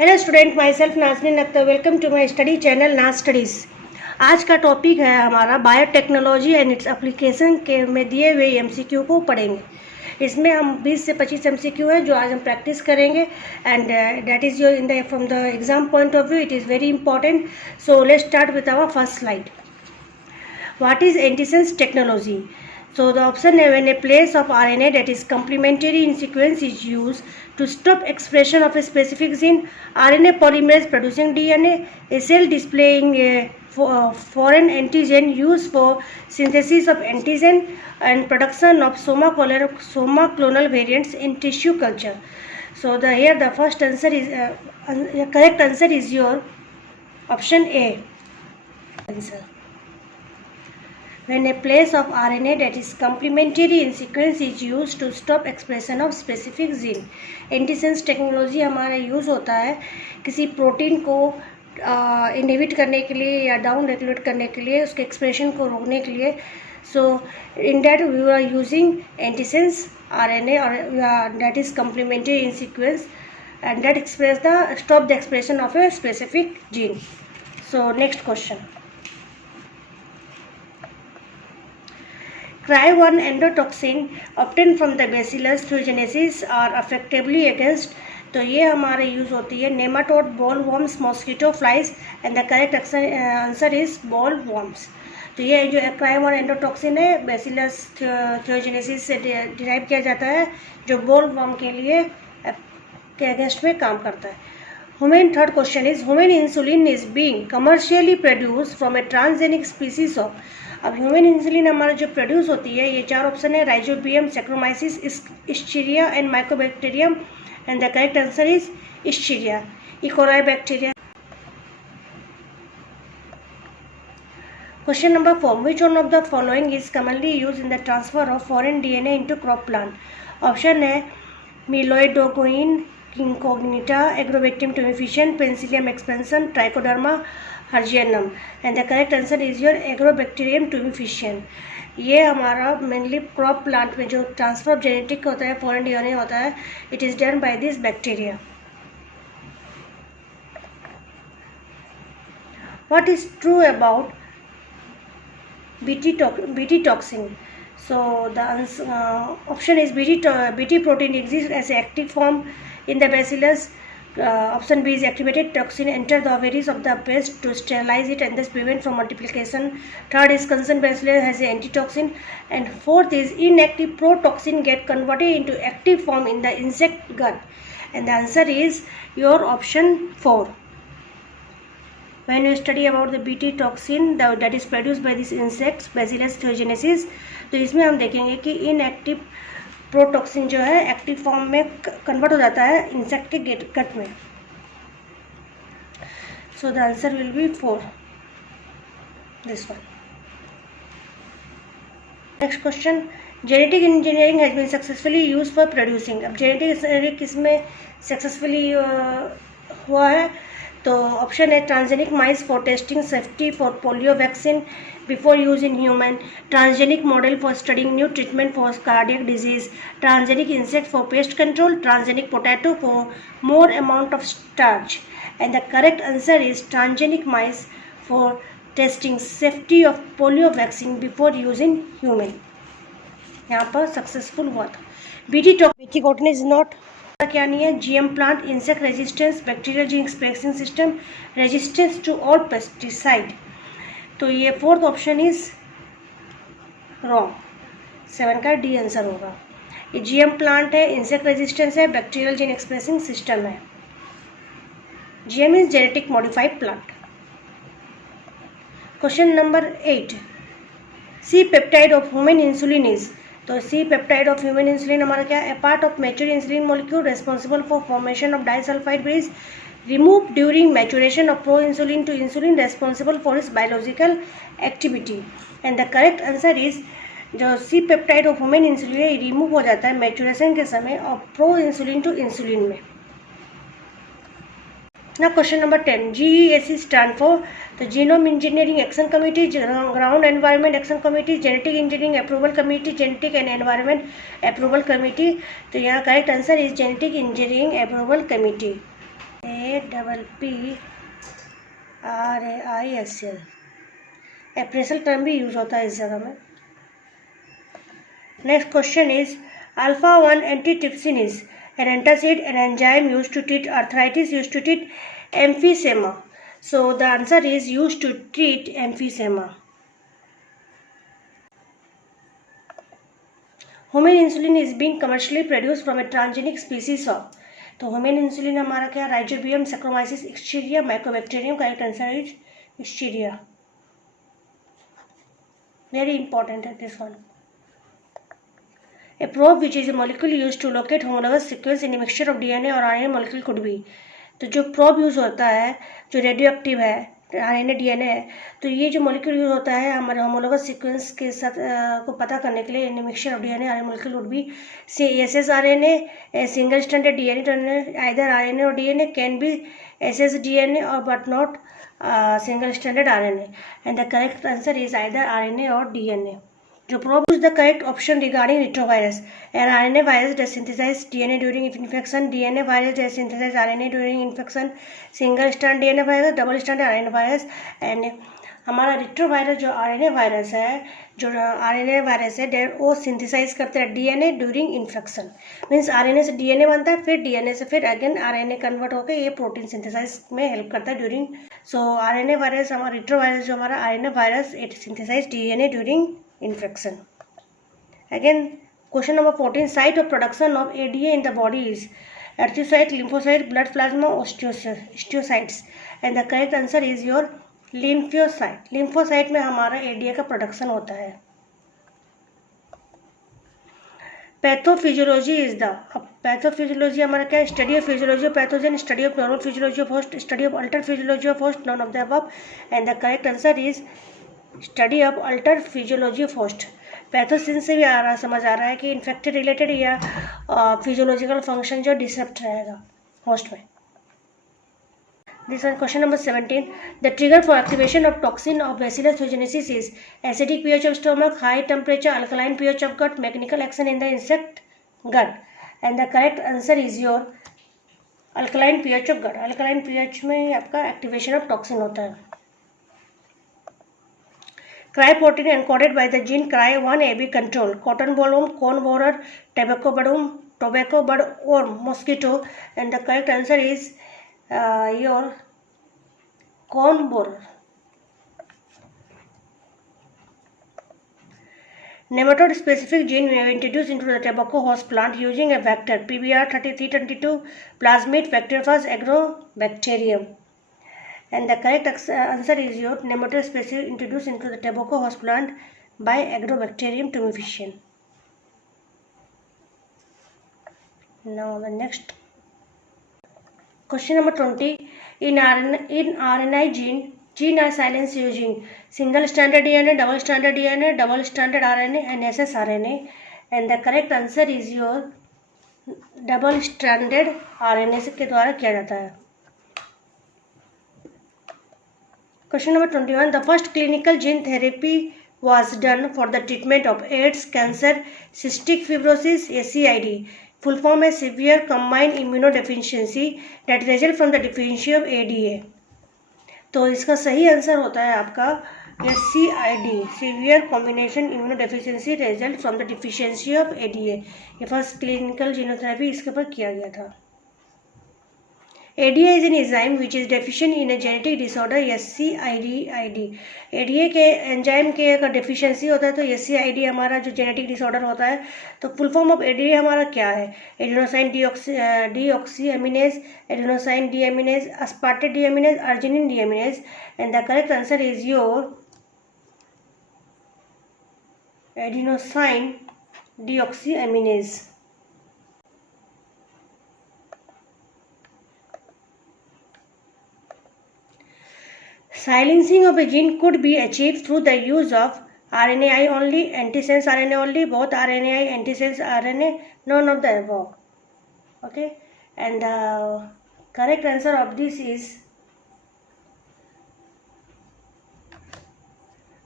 Hello student, myself Nazneen Akhtar. Welcome to my study channel Naz studies. आज का topic है हमारा बायोटेक्नोलॉजी एंड इट्स एप्लीकेशन के में दिए हुए एमसीक्यू को पढ़ेंगे। इसमें हम 20 से 25 एमसीक्यू है जो आज हम प्रैक्टिस करेंगे and that is your in the from the exam point of view it is very important. So let's start with our first slide. What is antisense technology? So the option when a place of RNA that is complementary in sequence is used to stop expression of a specific gene, RNA polymerase producing DNA, a cell displaying a foreign antigen used for synthesis of antigen and production of soma clonal variants in tissue culture. So here the first answer is correct answer is your option A answer. When a place of RNA that is complementary in sequence is used to stop expression of specific gene. Antisense technology हमारा use होता है किसी protein को inhibit करने के लिए या down regulate करने के लिए, उसके एक्सप्रेशन को रोकने के लिए. So in that we are using antisense RNA और that is complementary in sequence and that express the stop the expression of a specific gene. So next question. Cry1 endotoxin obtained from the Bacillus thuringiensis are effectively against. तो ये हमारे use होती है nematode, ball worms, mosquito flies and the correct answer is ball worms. तो ये जो क्राई1 endotoxin है bacillus thuringiensis से डिराइव किया जाता है जो बॉल वॉर्म के लिए के अगेंस्ट में काम करता है. Human third question is human insulin is being commercially produce from a transgenic species of. अब ह्यूमन इंसुलिन हमारा जो प्रोड्यूस होती है ये चार ऑप्शन है rhizobium, saccharomyces, escherichia and mycobacterium and the correct answer is escherichia, E coli bacteria. Question number 4. Which one of the following is commonly used in the transfer of foreign DNA into crop plant? Option है Meloidogoin incognita, Agrobacterium tumefaciens, Penicillium expansum, Trichoderma hergianum and the correct answer is your Agrobacterium tumefaciens. ये हमारा mainly crop plant में जो transfer of genetic होता है, foreign DNA होता है, it is done by this bacteria. What is true about BT toxin? So the option is BT protein exists as an active form in the bacillus. Option B is activated toxin enter the ovaries of the pest to sterilize it and thus prevent from multiplication. Third is concerned bacillus has an antitoxin and fourth is inactive protoxin get converted into active form in the insect gut and the answer is your option 4. When you study about the BT toxin that is produced by these insects Bacillus thuringiensis, तो इसमें हम देखेंगे कि inactive protoxin जो है active form में convert हो जाता है इंसेक्ट के गट में. So the answer will be 4 this one. Next question. Genetic engineering has been successfully use for producing. अब जेनेटिक इंजीनियरिंग किसमें सक्सेसफुली हुआ है? तो ऑप्शन है transgenic mice for testing safety for polio vaccine before use in human, transgenic model for studying new treatment for cardiac disease, transgenic insect for pest control, transgenic potato for more amount of starch and the correct answer is transgenic mice for testing safety of polio vaccine before use in human. यहाँ पर successful हुआ था. BT toxin is not क्या नहीं है. GM plant, insect resistance, bacterial gene expressing system, resistance to all pesticide. तो ये fourth option is wrong. 7 का डी आंसर होगा. ये जीएम प्लांट है, इंसेक्ट रेजिस्टेंस है, बैक्टीरियल जीन एक्सप्रेसिंग सिस्टम है. GM is genetic modified plant. Question number 8. C peptide of human insulin is. तो C peptide of human insulin हमारा क्या है? Part of mature insulin molecule responsible for formation of disulphide bridge remove during maturation of pro insulin to insulin responsible for its biological activity and the correct answer is जो C peptide of human insulin है remove हो जाता है maturation के समय और pro insulin to insulin में. ना question number 10. GEAC stand for तो genome engineering action committee, ground environment action committee, genetic engineering approval committee, genetic and environment approval committee. तो यहाँ correct answer is genetic engineering approval committee. APPRAISL, appraisal term भी use होता है इस जगह में। Next question is alpha 1 antitrypsin is an antacid, an enzyme used to treat arthritis, used to treat emphysema. So the answer is used to treat emphysema. Human insulin is being commercially produced from a transgenic species of, तो human insulin हमारा क्या, rhizobium saccharomyces इक्स्टीरिया Mycobacterium, correct answer is इक्स्टीरिया। Very important है this one. A probe which is a molecule used to locate homologous sequence in a mixture of DNA और RNA molecule could be, तो जो probe use होता है जो radio active है RNA DNA है, तो ये जो मॉलिक्यूल यूज़ होता है हमारे होमोलोगस सीक्वेंस के साथ को पता करने के लिए इन mixture of DNA RNA molecule would be ssRNA, single stranded DNA, either RNA or DNA, can be ssDNA or but not single stranded RNA, and the correct answer is either RNA or DNA. जो probe is the correct option regarding retrovirus, an RNA virus does synthesize DNA during infection, DNA virus does synthesize RNA during infection, single strand DNA virus, double strand RNA virus, and हमारा retrovirus जो RNA virus है, वो synthesize करते हैं DNA during infection. Means RNA से DNA बनता है, फिर DNA से फिर अगेन RNA कन्वर्ट होकर ये प्रोटीन सिंथेसाइज में हेल्प करता है ड्यूरिंग। सो RNA वायरस, हमारा रिट्रोवायरस जो हमारा RNA virus, it synthesize DNA during infection. Again, question number 14, site of production of ADA in the body is erythrocyte, lymphocyte, blood plasma, osteocytes, and the correct answer is your lymphocyte. lymphocyte में हमारा ADA का production होता है। Pathophysiology is the, pathophysiology हमारा क्या है, study of physiology of pathogen, study of normal physiology of host, study of alter physiology of host, none of the above, and the correct answer is study of alter physiology of host. पैथोसिन से भी समझ आ रहा है कि infected related या physiological function जो डिसरप्ट रहेगा होस्ट में। This one question number 17, the trigger for activation of toxin of bacillus thuringiensis is acidic pH of stomach, high temperature, alkaline pH of gut, mechanical action in the insect gut, and the correct answer is your alkaline pH of gut. Alkaline pH में आपका activation of toxin होता है। Cry protein encoded by the gene Cry1AB control cotton bollworm, cone borer, tobacco budworm, mosquito, and the correct answer is your cone borer. Nematode specific gene may be introduced into the tobacco host plant using a vector PBR3322 plasmid vectorphage agrobacterium. And the correct answer is your nematode species introduced into the tobacco host plant by Agrobacterium tumefaciens. Now the next question number 20, in RNA gene are silenced using single stranded DNA, double stranded DNA, double stranded RNA, and ssRNA, and the correct answer is your double stranded RNA के द्वारा किया जाता है। Question number 21, the first clinical gene therapy was done for the treatment of AIDS, cancer, cystic fibrosis, SCID. Full form is severe combined immunodeficiency that result from the deficiency of ADA. तो इसका सही answer होता है आपका SCID, severe combination immunodeficiency result from the deficiency of ADA। ये first clinical जीनोथेरेपी इसके ऊपर किया गया था। ADA is an enzyme which is deficient in a genetic disorder SCID। ADA के एंजाइम के अगर डिफिशियंसी होता है तो SCID हमारा जो जेनेटिक डिसऑर्डर होता है। तो फुल फॉर्म ऑफ ADA हमारा क्या है, adenosine deoxyaminase, adenosine deaminase, aspartate deaminase, arginine deaminase, and the correct answer is your adenosine deoxyaminase. Silencing of a gene could be achieved through the use of RNAi only, antisense RNA only, both RNAi, antisense RNA, none of the above. Okay, and the correct answer of this is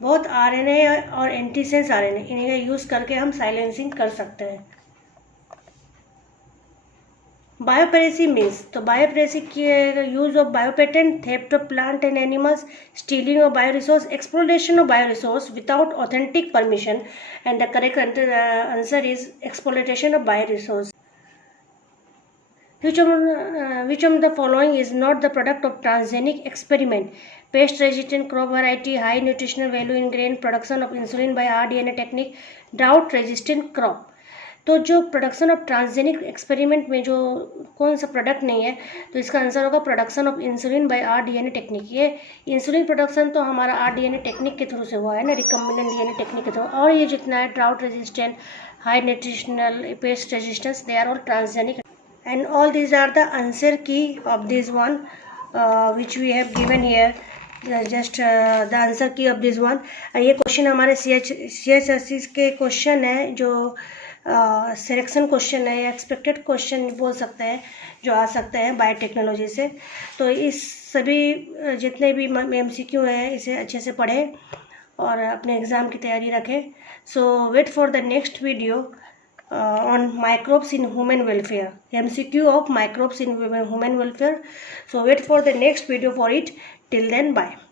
both RNA और antisense RNA, इन्हें use करके हम silencing कर सकते हैं। बायोपेरेसी means, तो biopiracy की use of biopatent, theft of plant and animals, stealing of bioresource, exploration of bioresource without authentic permission, and the correct answer is exploration of bioresource. Which of the following is not the product of transgenic experiment? Pest resistant crop variety, high nutritional value in grain, production of insulin by rDNA technique, drought resistant crop. तो जो production of transgenic experiment में जो कौन सा product नहीं है, तो इसका आंसर होगा production of insulin bye rDNA technique. ये इंसुलिन प्रोडक्शन तो हमारा rDNA टेक्निक के थ्रू से हुआ है ना, रिकम्बिनेंट डीएनए टेक्निक के थ्रू. और ये जितना है drought resistant, high nutritional, pest resistance, they are all transgenic. And all these are the answer key of this one which we have given here. Just the answer key of this one. ये question हमारे CHSC के question है, जो selection question है या expected question बोल सकते हैं, जो आ सकते हैं बायोटेक्नोलॉजी से. तो इस सभी जितने भी MCQ हैं इसे अच्छे से पढ़ें और अपने एग्ज़ाम की तैयारी रखें. So wait for the next video on microbes in human welfare, MCQ of microbes in human welfare. So wait for the next video for it. Till then, bye.